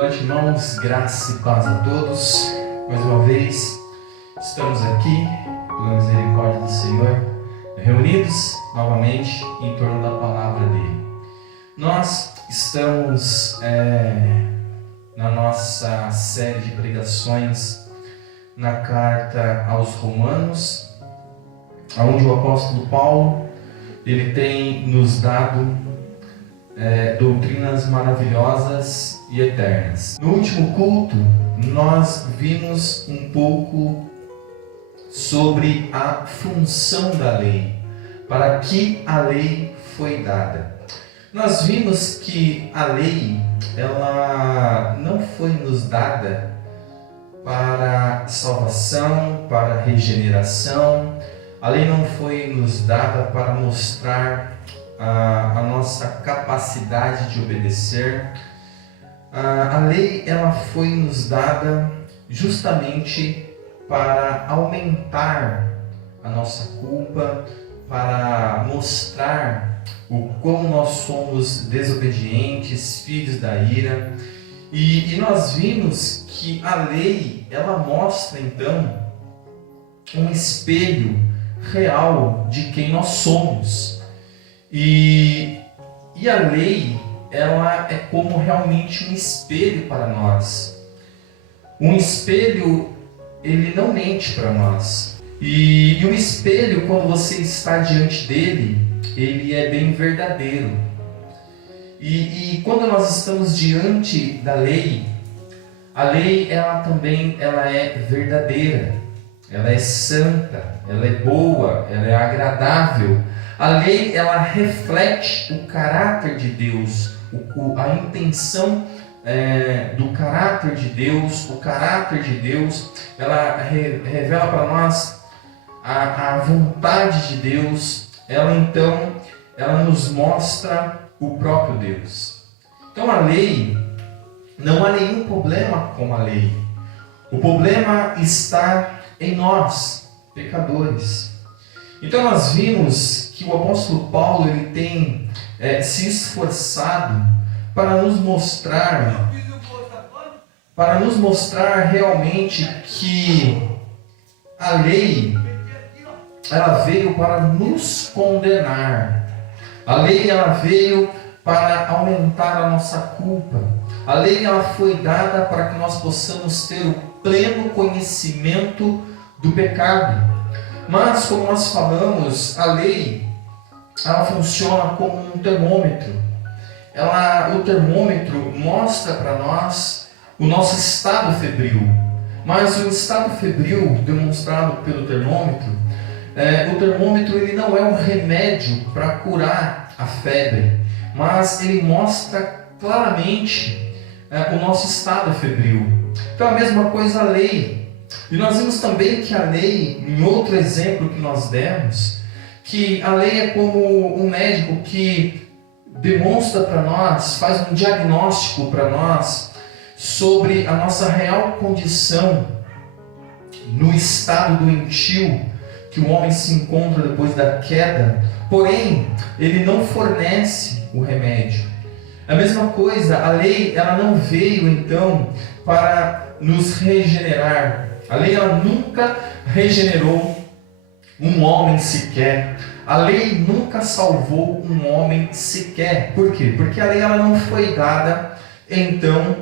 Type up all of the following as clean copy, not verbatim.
Boa noite, irmãos, graça e paz a todos. Mais uma vez, estamos aqui, pela misericórdia do Senhor, reunidos novamente em torno da palavra dele. Nós estamos na nossa série de pregações na carta aos Romanos, onde o apóstolo Paulo ele tem nos dado doutrinas maravilhosas e eternas. No último culto, nós vimos um pouco sobre a função da lei, para que a lei foi dada. Nós vimos que a lei, ela não foi nos dada para salvação, para regeneração. A lei não foi nos dada para mostrar a nossa capacidade de obedecer. A lei ela foi nos dada justamente para aumentar a nossa culpa, para mostrar o quão nós somos desobedientes, filhos da ira. E nós vimos que a lei ela mostra então um espelho real de quem nós somos. E a lei, ela é como realmente um espelho para nós. Um espelho, ele não mente para nós. E o espelho, quando você está diante dele, ele é bem verdadeiro. E quando nós estamos diante da lei, a lei, ela também é verdadeira. Ela é santa, ela é boa, ela é agradável. A lei, ela reflete o caráter de Deus, a intenção do caráter de Deus, o caráter de Deus, ela revela para nós a vontade de Deus, ela nos mostra o próprio Deus. Então a lei, não há nenhum problema com a lei. O problema está em nós, pecadores. Então nós vimos que o apóstolo Paulo ele tem se esforçado para nos mostrar realmente que a lei ela veio para nos condenar. A lei ela veio para aumentar a nossa culpa. A lei ela foi dada para que nós possamos ter o pleno conhecimento do pecado. Mas, como nós falamos, a lei ela funciona como um termômetro. O termômetro mostra para nós o nosso estado febril. Mas o estado febril demonstrado pelo termômetro, o termômetro ele não é um remédio para curar a febre, mas ele mostra claramente o nosso estado febril. Então a mesma coisa a lei. E nós vimos também que a lei, em outro exemplo que nós demos, que a lei é como um médico que demonstra para nós, faz um diagnóstico para nós sobre a nossa real condição no estado doentio que o homem se encontra depois da queda, porém, ele não fornece o remédio. A mesma coisa, a lei ela não veio então para nos regenerar. A lei ela nunca regenerou um homem sequer. A lei nunca salvou um homem sequer. Por quê? Porque a lei ela não foi dada então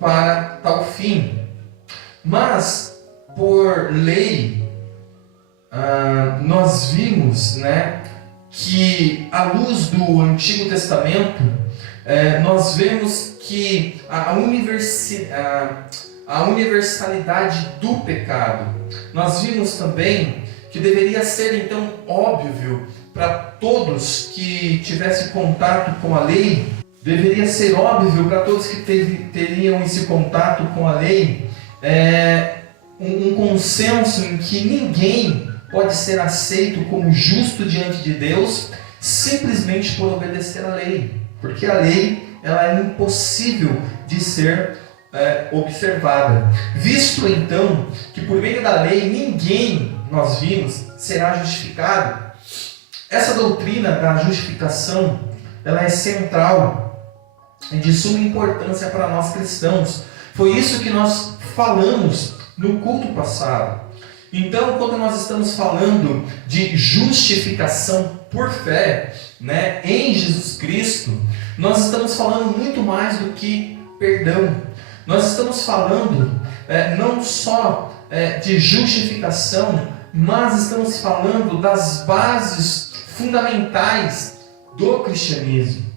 para tal fim. Mas por lei nós vimos, que à luz do Antigo Testamento nós vemos que a universalidade do pecado. Nós vimos também que deveria ser então óbvio para todos que tivessem contato com a lei, deveria ser óbvio para todos que teriam esse contato com a lei, um consenso em que ninguém pode ser aceito como justo diante de Deus simplesmente por obedecer a lei, porque a lei ela é impossível de ser observada, visto então que por meio da lei ninguém, nós vimos, será justificado. Essa doutrina da justificação ela é central de suma importância para nós cristãos. Foi isso que nós falamos no culto passado. Então, quando nós estamos falando de justificação por fé, né, em Jesus Cristo, nós estamos falando muito mais do que perdão. Nós estamos falando não só de justificação, mas estamos falando das bases fundamentais do cristianismo.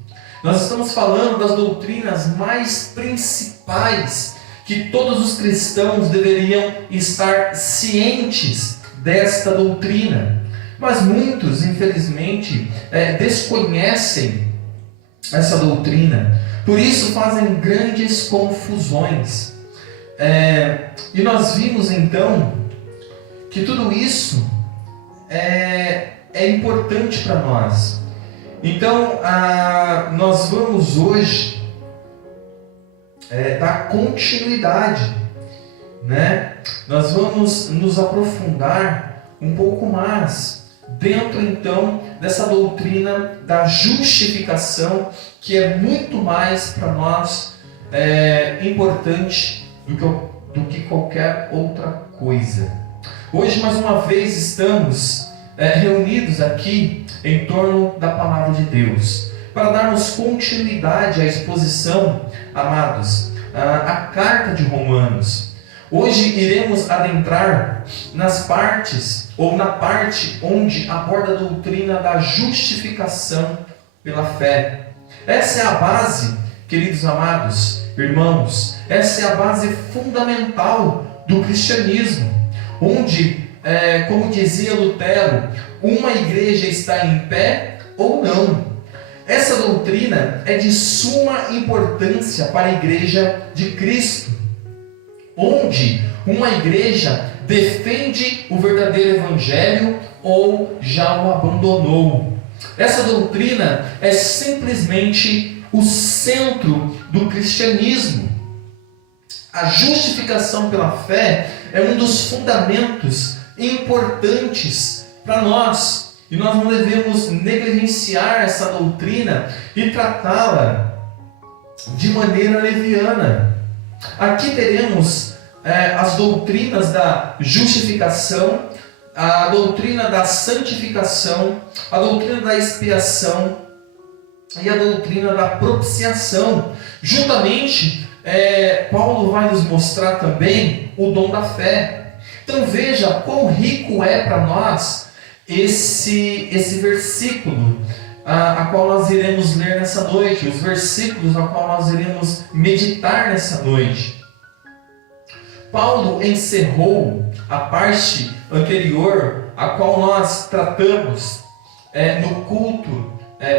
Nós estamos falando das doutrinas mais principais que todos os cristãos deveriam estar cientes desta doutrina. Mas muitos, infelizmente, desconhecem essa doutrina. Por isso fazem grandes confusões. E nós vimos então que tudo isso é importante para nós. Então, nós vamos hoje dar continuidade, né? Nós vamos nos aprofundar um pouco mais dentro então dessa doutrina da justificação, que é muito mais para nós importante do que qualquer outra coisa. Hoje, mais uma vez, estamos reunidos aqui em torno da Palavra de Deus, para darmos continuidade à exposição, amados, à carta de Romanos. Hoje iremos adentrar nas partes, ou na parte onde aborda a doutrina da justificação pela fé. Essa é a base, queridos amados, irmãos, essa é a base fundamental do cristianismo, onde, como dizia Lutero, uma igreja está em pé ou não. Essa doutrina é de suma importância para a igreja de Cristo, onde uma igreja defende o verdadeiro evangelho ou já o abandonou. Essa doutrina é simplesmente o centro do cristianismo. A justificação pela fé é um dos fundamentos importantes para nós. E nós não devemos negligenciar essa doutrina e tratá-la de maneira leviana. Aqui teremos as doutrinas da justificação, a doutrina da santificação, a doutrina da expiação e a doutrina da propiciação. Juntamente, Paulo vai nos mostrar também o dom da fé. Então veja quão rico é para nós esse versículo a qual nós iremos ler nessa noite, os versículos a qual nós iremos meditar nessa noite. Paulo encerrou a parte anterior, a qual nós tratamos no culto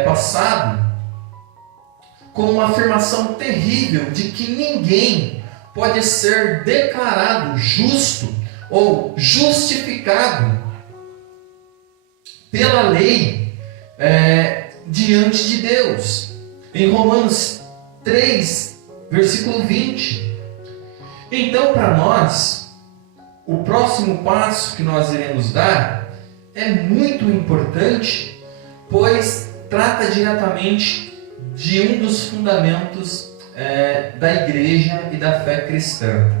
passado, com uma afirmação terrível de que ninguém pode ser declarado justo ou justificado pela lei diante de Deus. Em Romanos 3, versículo 20. Então, para nós, o próximo passo que nós iremos dar é muito importante, pois trata diretamente de um dos fundamentos da igreja e da fé cristã.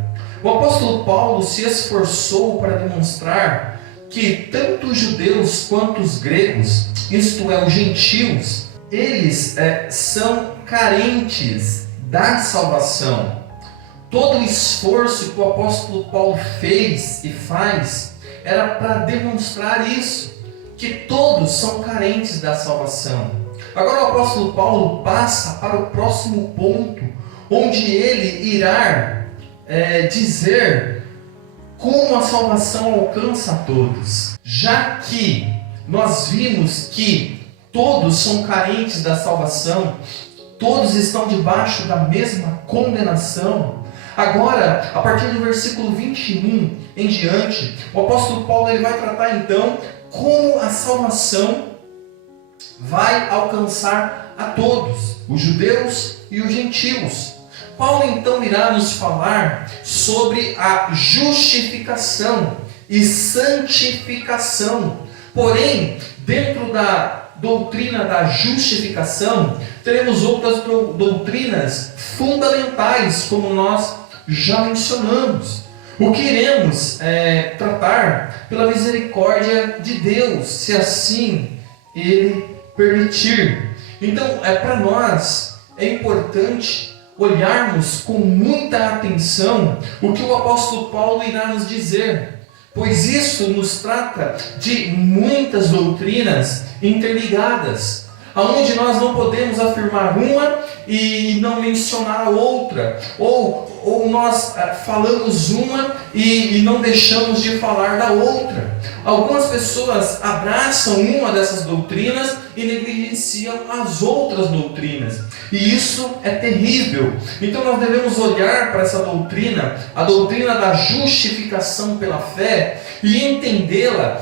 O apóstolo Paulo se esforçou para demonstrar que tanto os judeus quanto os gregos, isto é, os gentios, eles são carentes da salvação. Todo o esforço que o apóstolo Paulo fez e faz era para demonstrar isso, que todos são carentes da salvação. Agora o apóstolo Paulo passa para o próximo ponto, onde ele irá dizer como a salvação alcança a todos. Já que nós vimos que todos são carentes da salvação, todos estão debaixo da mesma condenação. Agora, a partir do versículo 21 em diante, o apóstolo Paulo ele vai tratar então como a salvação vai alcançar a todos, os judeus e os gentios. Paulo então irá nos falar sobre a justificação e santificação. Porém, dentro da doutrina da justificação, teremos outras doutrinas fundamentais, como nós já mencionamos. O que iremos tratar pela misericórdia de Deus, se assim Ele permitir. Então, para nós é importante olharmos com muita atenção o que o apóstolo Paulo irá nos dizer, pois isso nos trata de muitas doutrinas interligadas, aonde nós não podemos afirmar uma e não mencionar a outra, ou nós falamos uma e não deixamos de falar da outra. Algumas pessoas abraçam uma dessas doutrinas e negligenciam as outras doutrinas, e isso é terrível. Então nós devemos olhar para essa doutrina, a doutrina da justificação pela fé, e entendê-la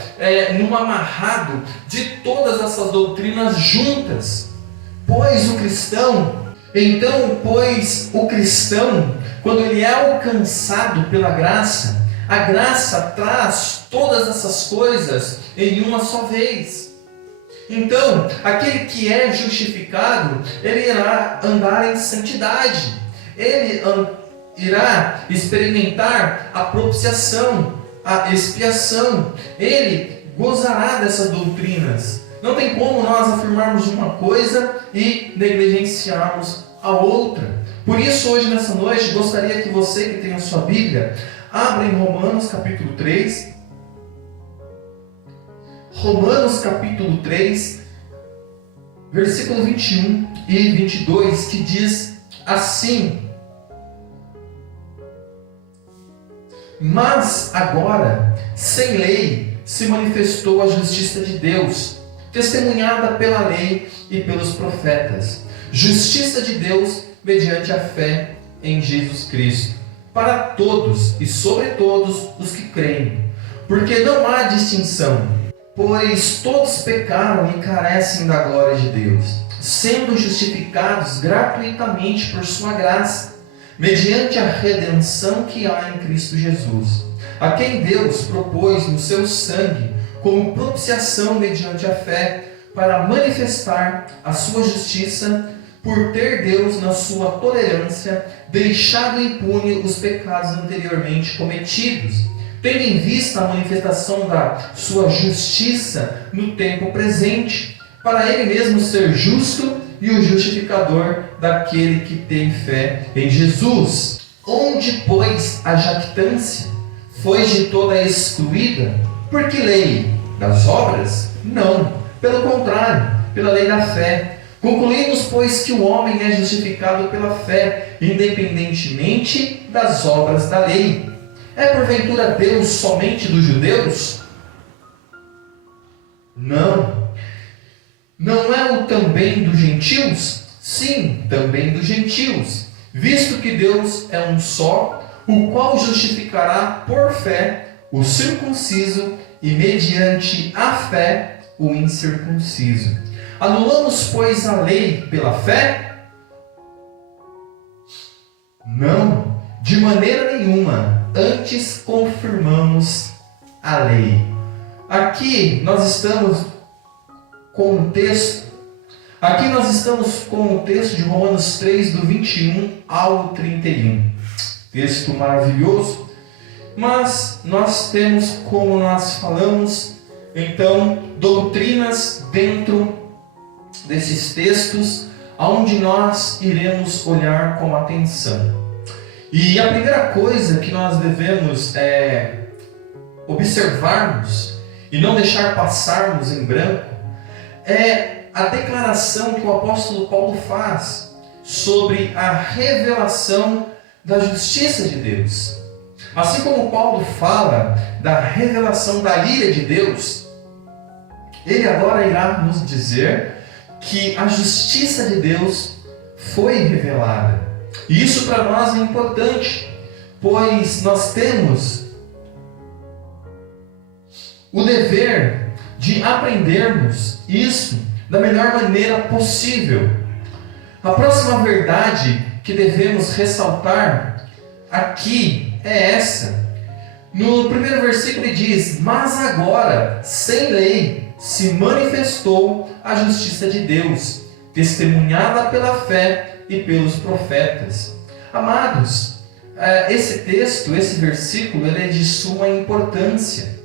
num amarrado de todas essas doutrinas juntas. Pois o cristão, quando ele é alcançado pela graça, a graça traz todas essas coisas em uma só vez. Então, aquele que é justificado, ele irá andar em santidade, ele irá experimentar a propiciação, a expiação, ele gozará dessas doutrinas. Não tem como nós afirmarmos uma coisa e negligenciarmos a outra. Por isso, hoje, nessa noite, gostaria que você que tem a sua Bíblia, abra em Romanos capítulo 3. Romanos capítulo 3, versículo 21 e 22, que diz assim: Mas agora, sem lei, se manifestou a justiça de Deus, testemunhada pela lei e pelos profetas, justiça de Deus mediante a fé em Jesus Cristo, para todos e sobre todos os que creem, porque não há distinção, pois todos pecaram e carecem da glória de Deus, sendo justificados gratuitamente por sua graça, mediante a redenção que há em Cristo Jesus, a quem Deus propôs no seu sangue como propiciação mediante a fé, para manifestar a sua justiça, por ter Deus, na sua tolerância, deixado impune os pecados anteriormente cometidos, tendo em vista a manifestação da sua justiça no tempo presente, para ele mesmo ser justo e o justificador daquele que tem fé em Jesus. Onde, pois, a jactância foi de toda excluída? Por que lei? Das obras? Não, pelo contrário, pela lei da fé. Concluímos, pois, que o homem é justificado pela fé, independentemente das obras da lei. É porventura Deus somente dos judeus? Não. Não é o também dos gentios? Sim, também dos gentios, visto que Deus é um só, o qual justificará por fé o circunciso e mediante a fé o incircunciso. Anulamos, pois, a lei pela fé? Não, de maneira nenhuma. Antes confirmamos a lei. Aqui nós estamos com um texto de Romanos 3, do 21 ao 31. Texto maravilhoso. Mas nós temos, como nós falamos, então, doutrinas dentro desses textos, onde nós iremos olhar com atenção. E a primeira coisa que nós devemos observarmos e não deixar passarmos em branco é a declaração que o apóstolo Paulo faz sobre a revelação da justiça de Deus. Assim como Paulo fala da revelação da ira de Deus, ele agora irá nos dizer que a justiça de Deus foi revelada. E isso para nós é importante, pois nós temos o dever de aprendermos isso da melhor maneira possível. A próxima verdade que devemos ressaltar aqui é essa: No primeiro versículo ele diz: mas agora, sem lei, se manifestou a justiça de Deus, testemunhada pela fé e pelos profetas. Amados, esse texto, esse versículo, ele é de suma importância.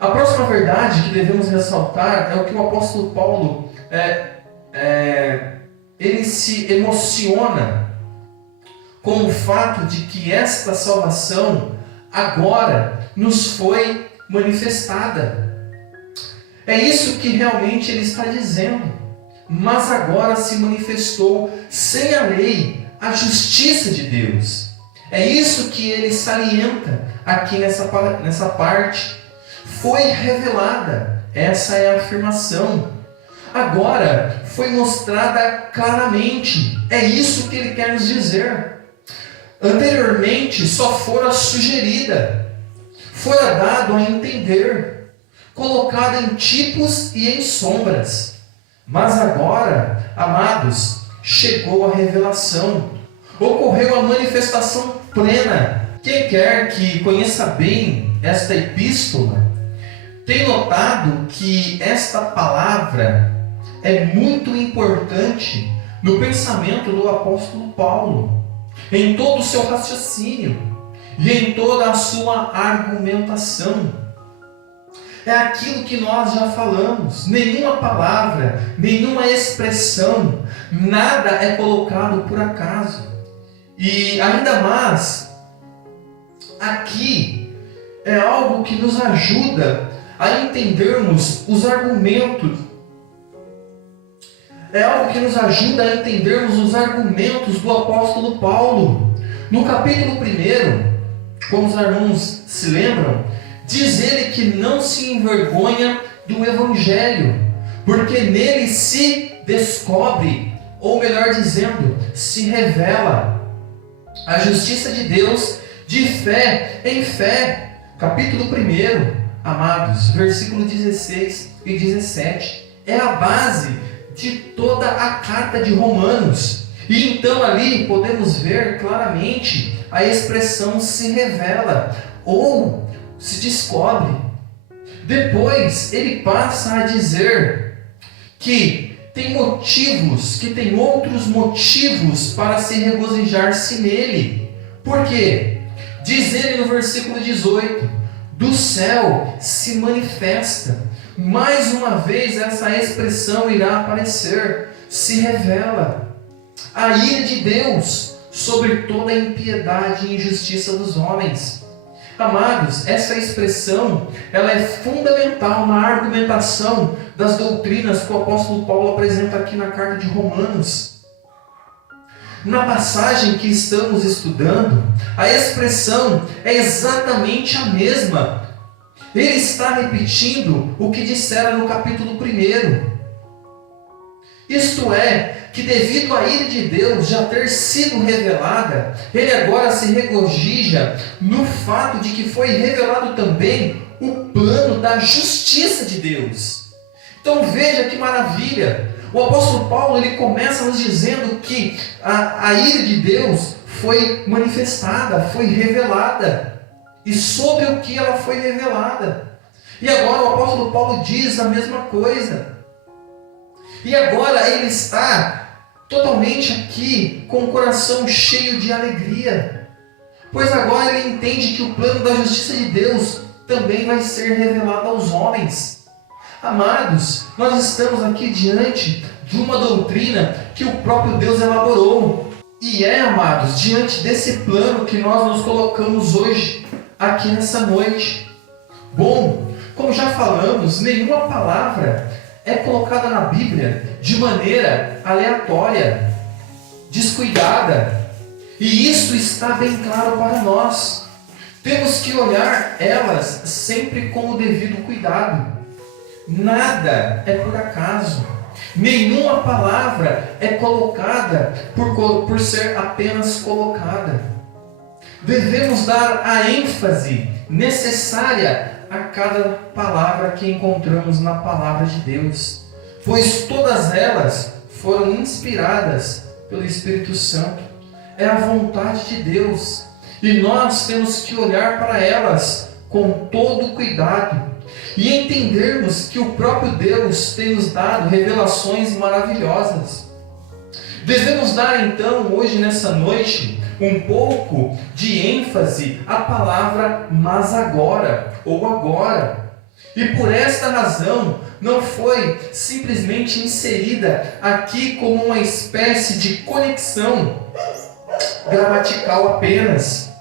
A próxima verdade que devemos ressaltar é o que o apóstolo Paulo ele se emociona com o fato de que esta salvação agora nos foi manifestada. É isso que realmente ele está dizendo. Mas agora se manifestou sem a lei a justiça de Deus. É isso que ele salienta aqui nessa parte. Foi revelada, essa é a afirmação. Agora foi mostrada claramente, é isso que ele quer nos dizer. Anteriormente só fora sugerida, fora dado a entender, colocada em tipos e em sombras. Mas agora, amados, chegou a revelação, ocorreu a manifestação plena. Quem quer que conheça bem esta epístola, tem notado que esta palavra é muito importante no pensamento do apóstolo Paulo, em todo o seu raciocínio e em toda a sua argumentação. É aquilo que nós já falamos. Nenhuma palavra, nenhuma expressão, nada é colocado por acaso. E ainda mais, aqui é algo que nos ajuda a entendermos os argumentos. É algo que nos ajuda a entendermos os argumentos do apóstolo Paulo. No capítulo 1, como os irmãos se lembram, diz ele que não se envergonha do Evangelho, porque nele se descobre, ou melhor dizendo, se revela a justiça de Deus de fé em fé. Capítulo 1, amados, versículo 16 e 17, é a base de toda a carta de Romanos. E então ali podemos ver claramente a expressão se revela ou se descobre. Depois ele passa a dizer que tem motivos, que tem outros motivos para se regozijar-se nele. Por quê? Diz ele no versículo 18: do céu se manifesta. Mais uma vez essa expressão irá aparecer, se revela a ira de Deus sobre toda a impiedade e injustiça dos homens. Amados, essa expressão ela é fundamental na argumentação das doutrinas que o apóstolo Paulo apresenta aqui na carta de Romanos. Na passagem que estamos estudando, a expressão é exatamente a mesma. Ele está repetindo o que dissera no capítulo 1. Isto é, que devido à ira de Deus já ter sido revelada, ele agora se regozija no fato de que foi revelado também o plano da justiça de Deus. Então veja que maravilha! O apóstolo Paulo ele começa nos dizendo que a ira de Deus foi manifestada, foi revelada. E sobre o que ela foi revelada. E agora o apóstolo Paulo diz a mesma coisa. E agora ele está totalmente aqui com o coração cheio de alegria. Pois agora ele entende que o plano da justiça de Deus também vai ser revelado aos homens. Amados, nós estamos aqui diante de uma doutrina que o próprio Deus elaborou. E amados, diante desse plano que nós nos colocamos hoje, aqui nessa noite. Bom, como já falamos, nenhuma palavra é colocada na Bíblia de maneira aleatória, descuidada. E isso está bem claro para nós. Temos que olhar elas sempre com o devido cuidado. Nada é por acaso. Nenhuma palavra é colocada por ser apenas colocada. Devemos dar a ênfase necessária a cada palavra que encontramos na palavra de Deus, pois todas elas foram inspiradas pelo Espírito Santo. É a vontade de Deus. E nós temos que olhar para elas com todo cuidado e entendermos que o próprio Deus tem nos dado revelações maravilhosas. Devemos dar então, hoje nessa noite, um pouco de ênfase à palavra mas agora, ou agora. E por esta razão, não foi simplesmente inserida aqui como uma espécie de conexão gramatical apenas.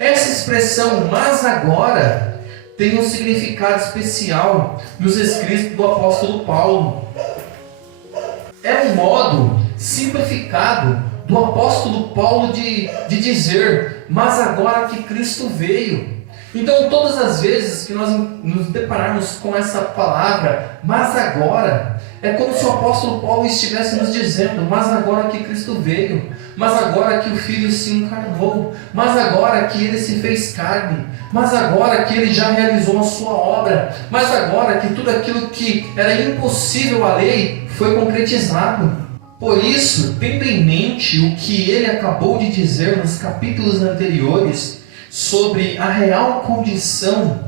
Essa expressão mas agora tem um significado especial nos escritos do apóstolo Paulo. É um modo simplificado do apóstolo Paulo de dizer, mas agora que Cristo veio. Então, todas as vezes que nós nos depararmos com essa palavra, mas agora, é como se o apóstolo Paulo estivesse nos dizendo, mas agora que Cristo veio, mas agora que o Filho se encarnou, mas agora que Ele se fez carne, mas agora que Ele já realizou a sua obra, mas agora que tudo aquilo que era impossível à lei foi concretizado. Por isso, tendo em mente o que ele acabou de dizer nos capítulos anteriores sobre a real condição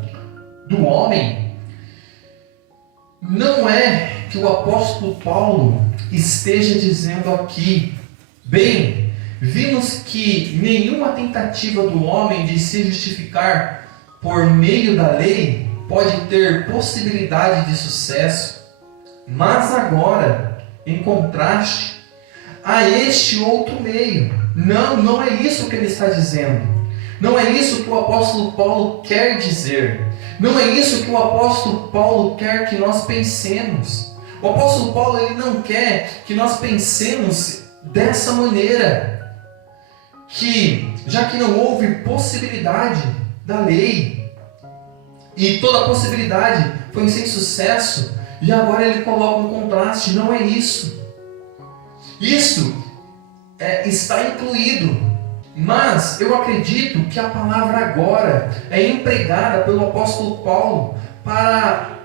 do homem, não é que o apóstolo Paulo esteja dizendo aqui, bem, vimos que nenhuma tentativa do homem de se justificar por meio da lei pode ter possibilidade de sucesso, mas agora, em contraste a este outro meio. Não é isso que ele está dizendo. Não é isso que o apóstolo Paulo quer dizer. Não é isso que o apóstolo Paulo quer que nós pensemos. O apóstolo Paulo ele não quer que nós pensemos dessa maneira. Que, já que não houve possibilidade da lei, e toda possibilidade foi sem sucesso, e agora ele coloca um contraste. Não é isso. Isso está incluído. Mas eu acredito que a palavra agora é empregada pelo apóstolo Paulo para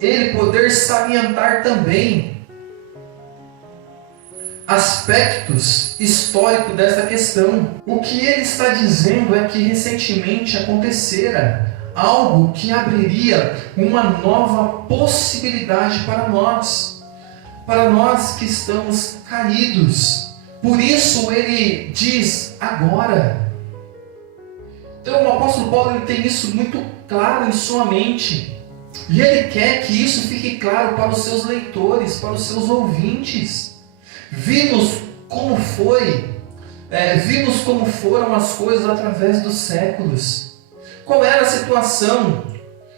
ele poder salientar também aspectos históricos dessa questão. O que ele está dizendo é que recentemente acontecera algo que abriria uma nova possibilidade para nós que estamos caídos. Por isso ele diz agora. Então o apóstolo Paulo ele tem isso muito claro em sua mente. E ele quer que isso fique claro para os seus leitores, para os seus ouvintes. Vimos como foram as coisas através dos séculos. Qual era a situação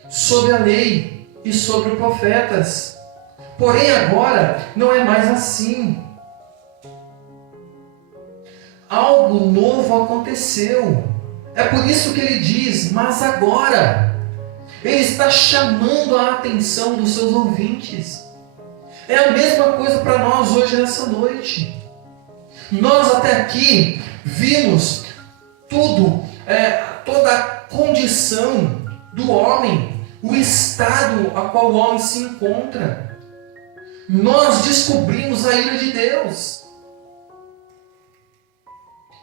sobre a lei e sobre os profetas? Porém agora não é mais assim. Algo novo aconteceu. É por isso que ele diz, mas agora. Ele está chamando a atenção dos seus ouvintes. É a mesma coisa para nós hoje nessa noite. Nós até aqui vimos toda a condição do homem, o estado a qual o homem se encontra. Nós descobrimos a ira de Deus.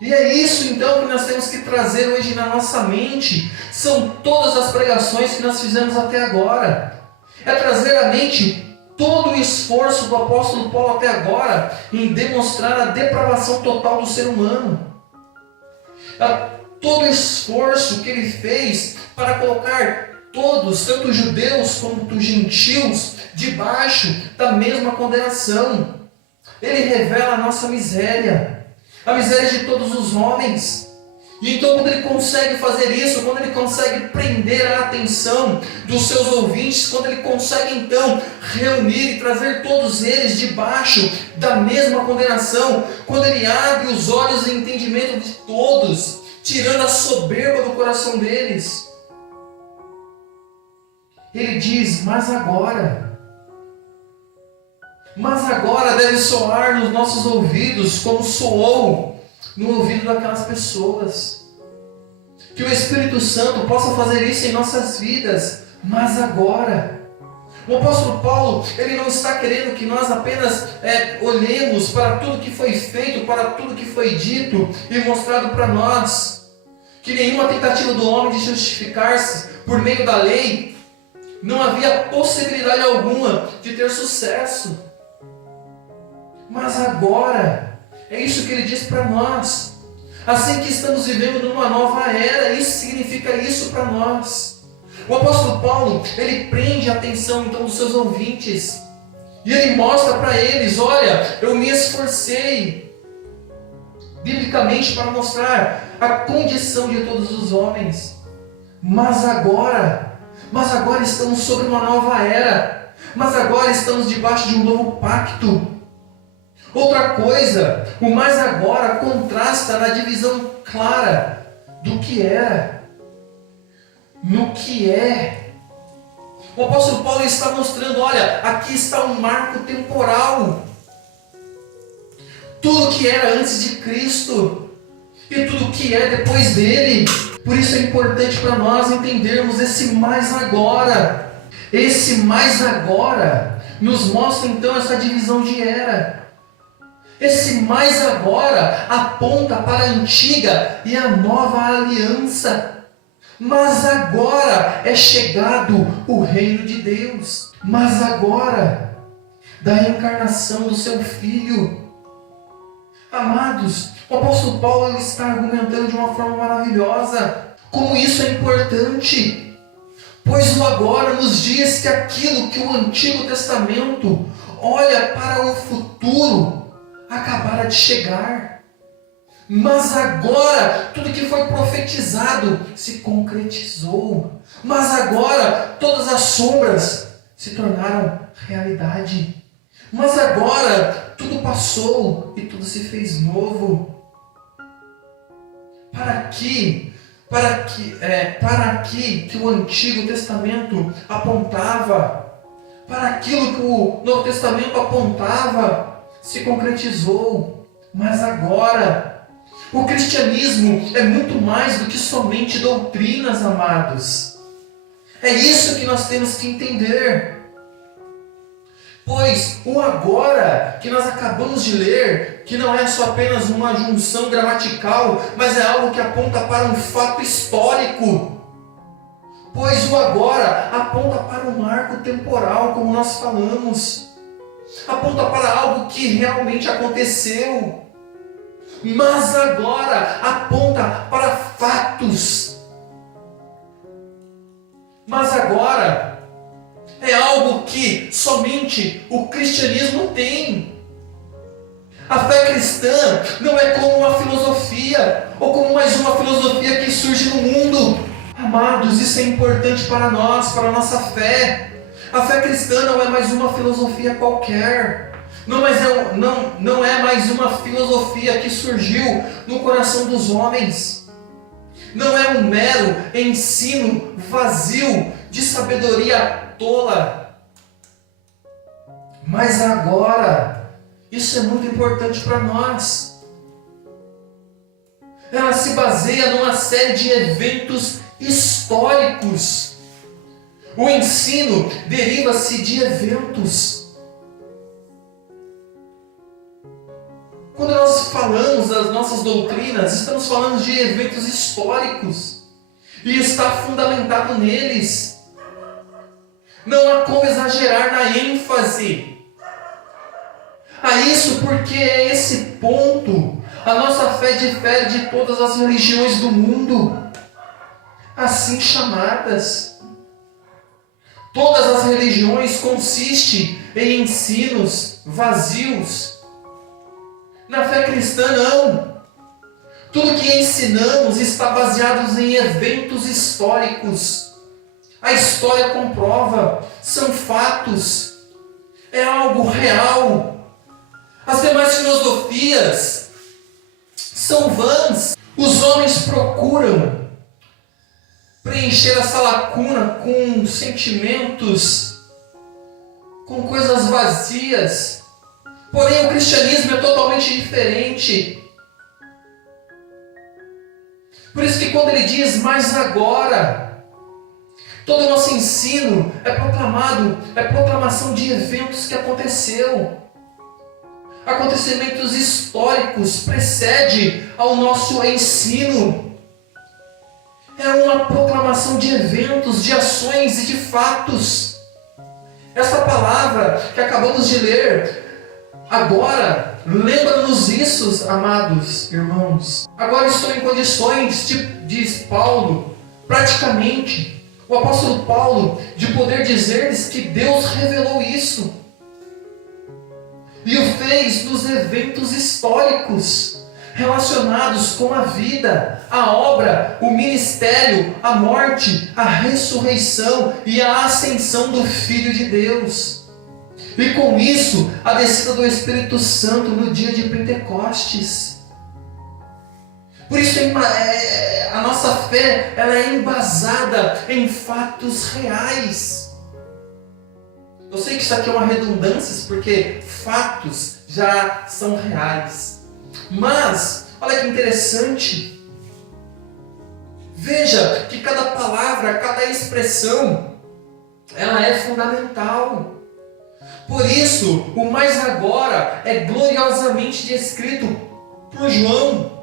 E é isso então que nós temos que trazer hoje na nossa mente. São todas as pregações que nós fizemos até agora. É trazer à mente todo o esforço do apóstolo Paulo até agora em demonstrar a depravação total do ser humano. Todo o esforço que ele fez para colocar todos, tanto os judeus como os gentios, debaixo da mesma condenação. Ele revela a nossa miséria, a miséria de todos os homens. E então quando ele consegue fazer isso, quando ele consegue prender a atenção dos seus ouvintes, quando ele consegue então reunir e trazer todos eles debaixo da mesma condenação, quando ele abre os olhos e entendimento de todos, tirando a soberba do coração deles, ele diz, mas agora deve soar nos nossos ouvidos como soou no ouvido daquelas pessoas. Que o Espírito Santo possa fazer isso em nossas vidas, mas agora. O apóstolo Paulo, ele não está querendo que nós apenas olhemos para tudo que foi feito, para tudo que foi dito e mostrado para nós, que nenhuma tentativa do homem de justificar-se por meio da lei, não havia possibilidade alguma de ter sucesso. Mas agora, é isso que ele diz para nós, assim que estamos vivendo numa nova era, isso significa isso para nós. O apóstolo Paulo, ele prende a atenção então dos seus ouvintes, e ele mostra para eles: olha, eu me esforcei biblicamente para mostrar a condição de todos os homens, mas agora estamos sobre uma nova era, mas agora estamos debaixo de um novo pacto. Outra coisa, o mais agora contrasta na divisão clara do que era no que é. O apóstolo Paulo está mostrando: olha, aqui está um marco temporal. Tudo que era antes de Cristo e tudo que é depois dele. Por isso é importante para nós entendermos esse mais agora. Esse mais agora nos mostra então essa divisão de era. Esse mais agora aponta para a antiga e a nova aliança. Mas agora é chegado o reino de Deus. Mas agora, da encarnação do seu Filho. Amados, o apóstolo Paulo ele está argumentando de uma forma maravilhosa como isso é importante. Pois o agora nos diz que aquilo que o Antigo Testamento olha para o futuro acabara de chegar. Mas agora, tudo que foi profetizado se concretizou. Mas agora, todas as sombras se tornaram realidade. Mas agora, tudo passou e tudo se fez novo. Para aqui que o Antigo Testamento apontava, para aquilo que o Novo Testamento apontava, se concretizou. Mas agora, o cristianismo é muito mais do que somente doutrinas, amados. É isso que nós temos que entender. Pois o agora que nós acabamos de ler, que não é só apenas uma junção gramatical, mas é algo que aponta para um fato histórico. Pois o agora aponta para um marco temporal, como nós falamos. Aponta para algo que realmente aconteceu. Mas agora aponta para fatos. Mas agora é algo que somente o cristianismo tem. A fé cristã não é como uma filosofia, ou como mais uma filosofia que surge no mundo. Amados, isso é importante para nós, para a nossa fé. A fé cristã não é mais uma filosofia qualquer. Não é mais uma filosofia que surgiu no coração dos homens. Não é um mero ensino vazio de sabedoria tola. Mas agora, isso é muito importante para nós. Ela se baseia numa série de eventos históricos. O ensino deriva-se de eventos. Quando nós falamos das nossas doutrinas, estamos falando de eventos históricos. E está fundamentado neles. Não há como exagerar na ênfase a isso, porque é esse ponto. A nossa fé difere de todas as religiões do mundo, assim chamadas. Todas as religiões consistem em ensinos vazios. Na fé cristã, não. Tudo que ensinamos está baseado em eventos históricos. A história comprova, são fatos, é algo real. As demais filosofias são vãs. Os homens procuram preencher essa lacuna com sentimentos, com coisas vazias. Porém, o cristianismo é totalmente diferente. Por isso que quando ele diz mais agora, Todo o nosso ensino é proclamação de eventos que aconteceu. Acontecimentos históricos precede ao nosso ensino. É uma proclamação de eventos, de ações e de fatos. Esta palavra que acabamos de ler agora, lembra-nos isso, amados irmãos. Agora estou em condições, diz Paulo, praticamente, o apóstolo Paulo, de poder dizer-lhes que Deus revelou isso. E o fez nos eventos históricos relacionados com a vida, a obra, o ministério, a morte, a ressurreição e a ascensão do Filho de Deus. E com isso, a descida do Espírito Santo no dia de Pentecostes. Por isso, a nossa fé ela é embasada em fatos reais. Eu sei que isso aqui é uma redundância, porque fatos já são reais. Mas, olha que interessante. Veja que cada palavra, cada expressão, ela é fundamental. Por isso, o mais agora é gloriosamente descrito por João.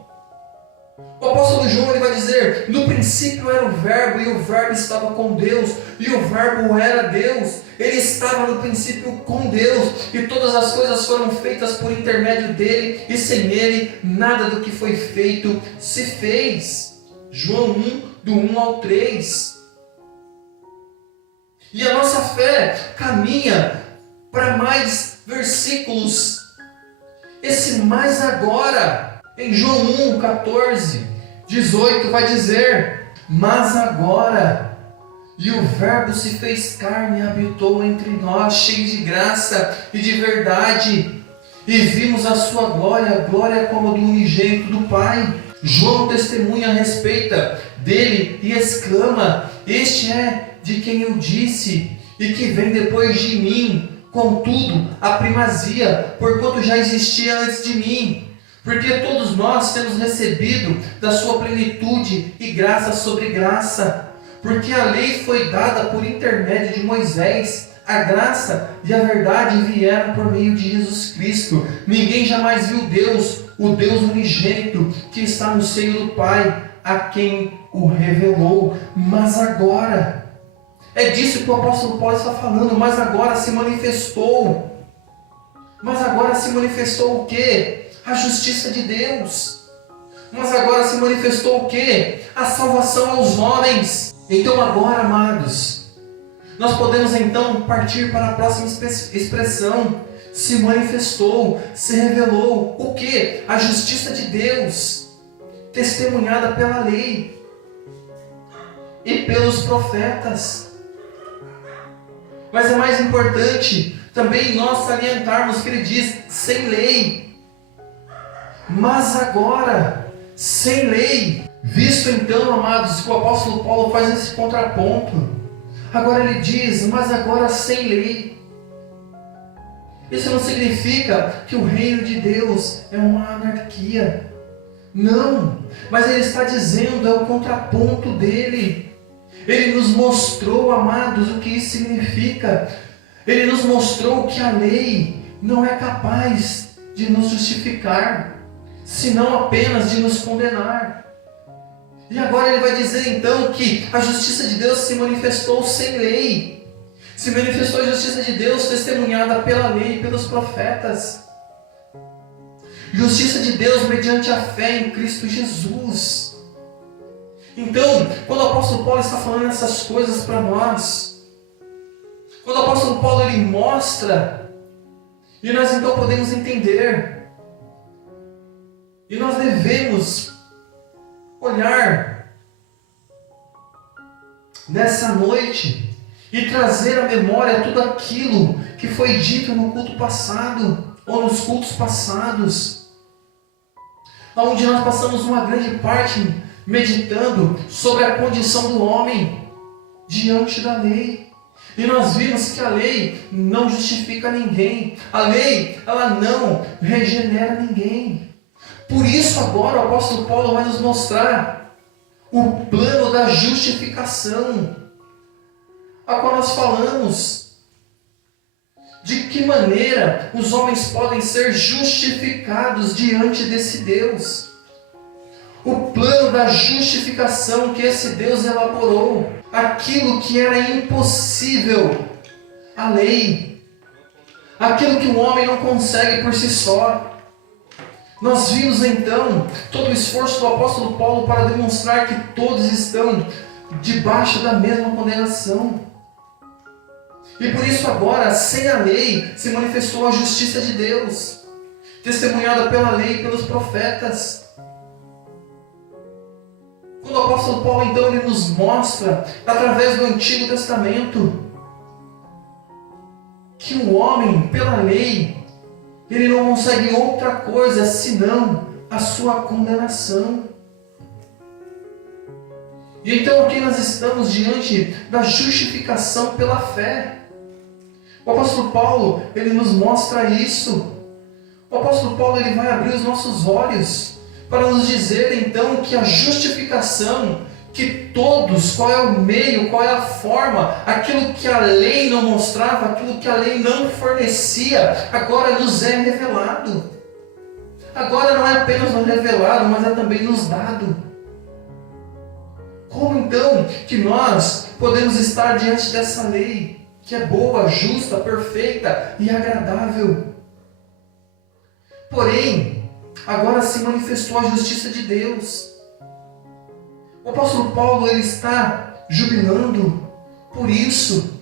O apóstolo João ele vai dizer: no princípio era o verbo, e o verbo estava com Deus, e o verbo era Deus. Ele estava no princípio com Deus, e todas as coisas foram feitas por intermédio dele, e sem ele nada do que foi feito se fez. João 1, do 1 ao 3. E a nossa fé caminha para mais versículos. Esse mais agora, em João 1, 14, 18, vai dizer: mas agora, e o verbo se fez carne e habitou entre nós, cheio de graça e de verdade, e vimos a sua glória, glória como do unigênito do Pai. João testemunha a respeito dele e exclama: este é de quem eu disse, e que vem depois de mim, contudo, a primazia, porquanto já existia antes de mim. Porque todos nós temos recebido da sua plenitude e graça sobre graça. Porque a lei foi dada por intermédio de Moisés, a graça e a verdade vieram por meio de Jesus Cristo. Ninguém jamais viu Deus, o Deus unigênito, que está no seio do Pai, a quem o revelou. Mas agora, é disso que o apóstolo Paulo está falando, mas agora se manifestou. Mas agora se manifestou o quê? A justiça de Deus. Mas agora se manifestou o quê? A salvação aos homens. Então agora, amados, nós podemos então partir para a próxima expressão. Se manifestou, se revelou o quê? A justiça de Deus, testemunhada pela lei e pelos profetas. Mas é mais importante também nós salientarmos que ele diz sem lei. Mas agora, sem lei, visto então, amados, que o apóstolo Paulo faz esse contraponto. Agora ele diz, mas agora sem lei. Isso não significa que o reino de Deus é uma anarquia. Não, mas ele está dizendo, é o contraponto dele. Ele nos mostrou, amados, o que isso significa. Ele nos mostrou que a lei não é capaz de nos justificar, senão apenas de nos condenar. E agora ele vai dizer então que a justiça de Deus se manifestou sem lei. Se manifestou a justiça de Deus testemunhada pela lei e pelos profetas. Justiça de Deus mediante a fé em Cristo Jesus. Então, quando o apóstolo Paulo está falando essas coisas para nós, quando o apóstolo Paulo ele mostra, e nós então podemos entender, e nós devemos olhar nessa noite e trazer à memória tudo aquilo que foi dito no culto passado, ou nos cultos passados, onde nós passamos uma grande parte meditando sobre a condição do homem diante da lei. E nós vimos que a lei não justifica ninguém, a lei ela não regenera ninguém. Por isso agora o apóstolo Paulo vai nos mostrar o plano da justificação. a qual nós falamos. De que maneira os homens podem ser justificados diante desse Deus? O plano da justificação que esse Deus elaborou, aquilo que era impossível, a lei, aquilo que o homem não consegue por si só. Nós vimos então todo o esforço do apóstolo Paulo para demonstrar que todos estão debaixo da mesma condenação. E por isso agora, sem a lei, se manifestou a justiça de Deus, testemunhada pela lei e pelos profetas. Quando o apóstolo Paulo então ele nos mostra, através do Antigo Testamento, que o homem, pela lei, ele não consegue outra coisa senão a sua condenação. E então aqui nós estamos diante da justificação pela fé. O apóstolo Paulo, ele nos mostra isso. O apóstolo Paulo, ele vai abrir os nossos olhos para nos dizer então que a justificação, que todos, qual é o meio, qual é a forma, aquilo que a lei não mostrava, aquilo que a lei não fornecia, agora nos é revelado. Agora não é apenas nos revelado, mas é também nos dado. Como então que nós podemos estar diante dessa lei, que é boa, justa, perfeita e agradável? Porém, agora se manifestou a justiça de Deus. O apóstolo Paulo, ele está jubilando por isso.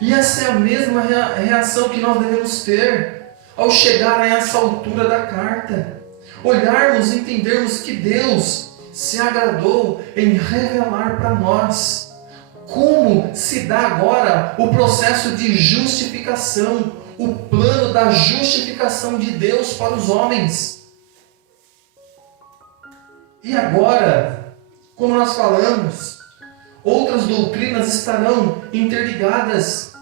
E essa é a mesma reação que nós devemos ter ao chegar a essa altura da carta. Olharmos e entendermos que Deus se agradou em revelar para nós como se dá agora o processo de justificação, o plano da justificação de Deus para os homens. E agora, como nós falamos, outras doutrinas estarão interligadas.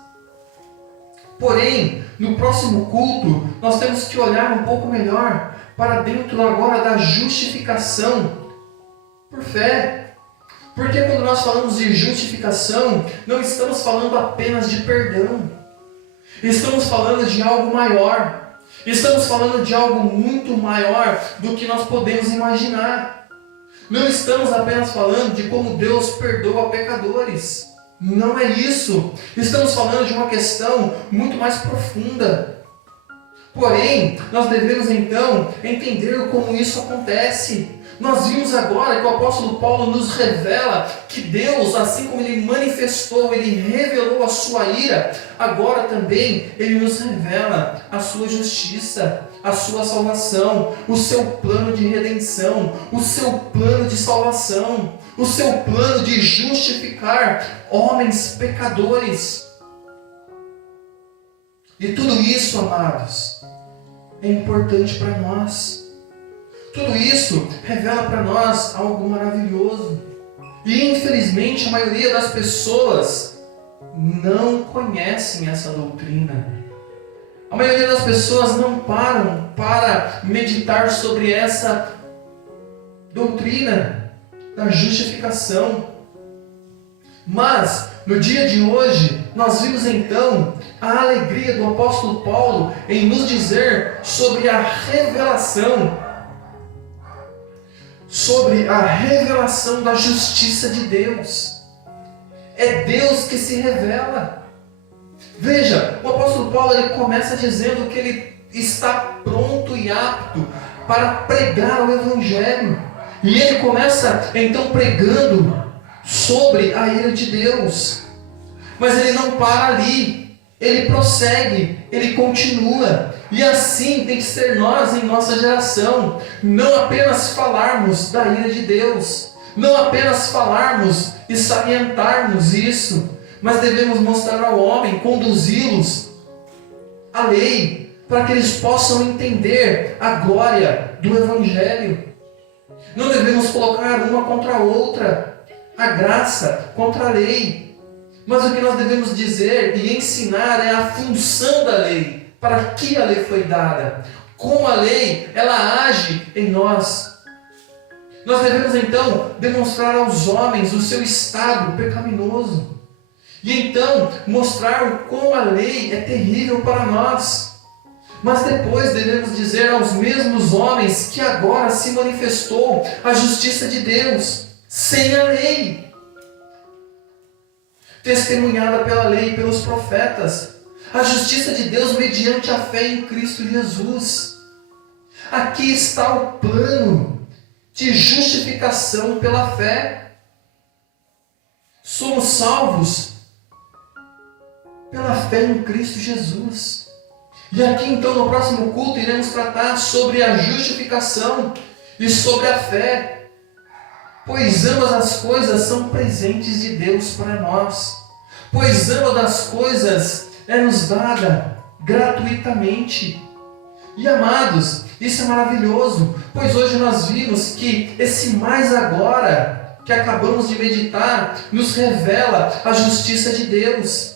Porém, no próximo culto, nós temos que olhar um pouco melhor para dentro agora da justificação por fé. Porque quando nós falamos de justificação, não estamos falando apenas de perdão. Estamos falando de algo maior. Estamos falando de algo muito maior do que nós podemos imaginar. Não estamos apenas falando de como Deus perdoa pecadores. Não é isso. Estamos falando de uma questão muito mais profunda. Porém, nós devemos então entender como isso acontece. Nós vimos agora que o apóstolo Paulo nos revela que Deus, assim como Ele manifestou, Ele revelou a sua ira, agora também Ele nos revela a sua justiça, a sua salvação, o seu plano de redenção, o seu plano de salvação, o seu plano de justificar homens pecadores. E tudo isso, amados, é importante para nós. Tudo isso revela para nós algo maravilhoso. E infelizmente a maioria das pessoas não conhecem essa doutrina. A maioria das pessoas não param para meditar sobre essa doutrina da justificação. Mas no dia de hoje nós vimos então a alegria do apóstolo Paulo em nos dizer sobre a revelação da justiça de Deus. É Deus que se revela. Veja, o apóstolo Paulo ele começa dizendo que ele está pronto e apto para pregar o Evangelho. E ele começa então pregando sobre a ira de Deus. Mas ele não para ali. Ele prossegue, ele continua. E assim tem que ser nós em nossa geração. Não apenas falarmos da ira de Deus. Não apenas falarmos e salientarmos isso. Mas devemos mostrar ao homem, conduzi-los à lei, para que eles possam entender a glória do Evangelho. Não devemos colocar uma contra a outra, a graça contra a lei. Mas o que nós devemos dizer e ensinar é a função da lei, para que a lei foi dada, como a lei ela age em nós. Nós devemos então demonstrar aos homens o seu estado pecaminoso. E então mostrar o quão a lei é terrível para nós. Mas depois devemos dizer aos mesmos homens que agora se manifestou a justiça de Deus, sem a lei, testemunhada pela lei e pelos profetas, a justiça de Deus mediante a fé em Cristo Jesus. Aqui está o plano de justificação pela fé. Somos salvos pela fé em Cristo Jesus. E aqui então no próximo culto iremos tratar sobre a justificação e sobre a fé, pois ambas as coisas são presentes de Deus para nós, pois ambas as coisas é nos dada gratuitamente. E amados, isso é maravilhoso, pois hoje nós vimos que esse mais agora que acabamos de meditar nos revela a justiça de Deus,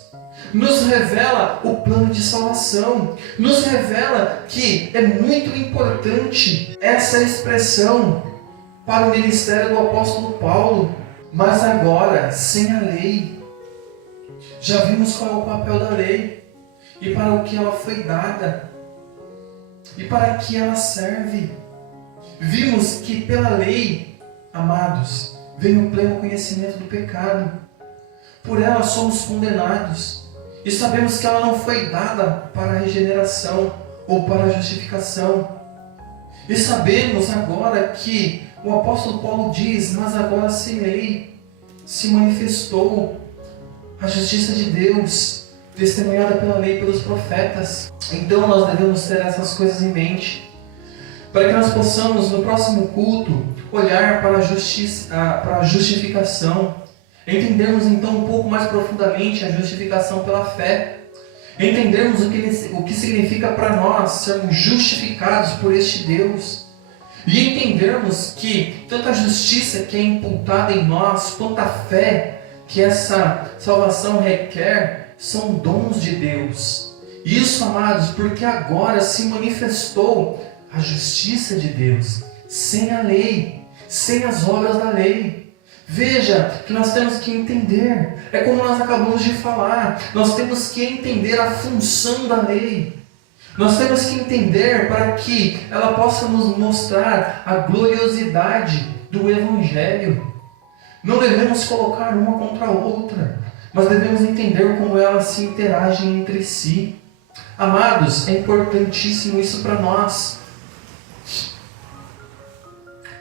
nos revela o plano de salvação, nos revela que é muito importante essa expressão para o ministério do apóstolo Paulo, mas agora sem a lei. Já vimos qual é o papel da lei e para o que ela foi dada e para que ela serve. Vimos que pela lei, amados, vem o pleno conhecimento do pecado. Por ela somos condenados. E sabemos que ela não foi dada para a regeneração ou para a justificação. E sabemos agora que o apóstolo Paulo diz, mas agora sem lei se manifestou a justiça de Deus, testemunhada pela lei e pelos profetas. Então nós devemos ter essas coisas em mente, para que nós possamos no próximo culto olhar para a justificação, entendermos então um pouco mais profundamente a justificação pela fé, entendermos o que significa para nós sermos justificados por este Deus, e entendermos que tanto a justiça que é imputada em nós, quanto a fé que essa salvação requer, são dons de Deus. Isso, amados, porque agora se manifestou a justiça de Deus, sem a lei, sem as obras da lei. Veja que nós temos que entender, é como nós acabamos de falar, nós temos que entender a função da lei. Nós temos que entender para que ela possa nos mostrar a gloriosidade do Evangelho. Não devemos colocar uma contra a outra, mas devemos entender como elas se interagem entre si. Amados, é importantíssimo isso para nós.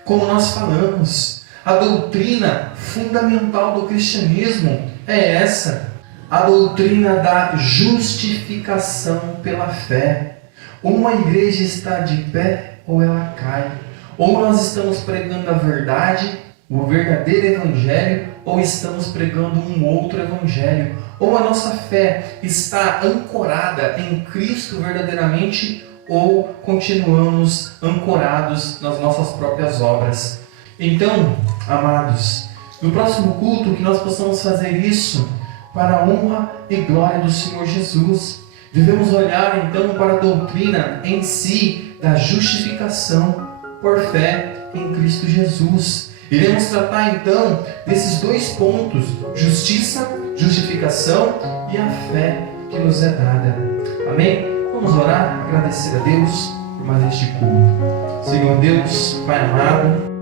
Como nós falamos, a doutrina fundamental do cristianismo é essa, a doutrina da justificação pela fé. Ou uma igreja está de pé ou ela cai. Ou nós estamos pregando a verdade, o verdadeiro evangelho, ou estamos pregando um outro evangelho. Ou a nossa fé está ancorada em Cristo verdadeiramente, ou continuamos ancorados nas nossas próprias obras. Então, amados, no próximo culto que nós possamos fazer isso para a honra e glória do Senhor Jesus. Devemos olhar então para a doutrina em si da justificação por fé em Cristo Jesus. Iremos tratar então desses dois pontos: justiça, justificação e a fé que nos é dada. Amém? Vamos orar, agradecer a Deus por mais este culto. Senhor Deus, Pai amado,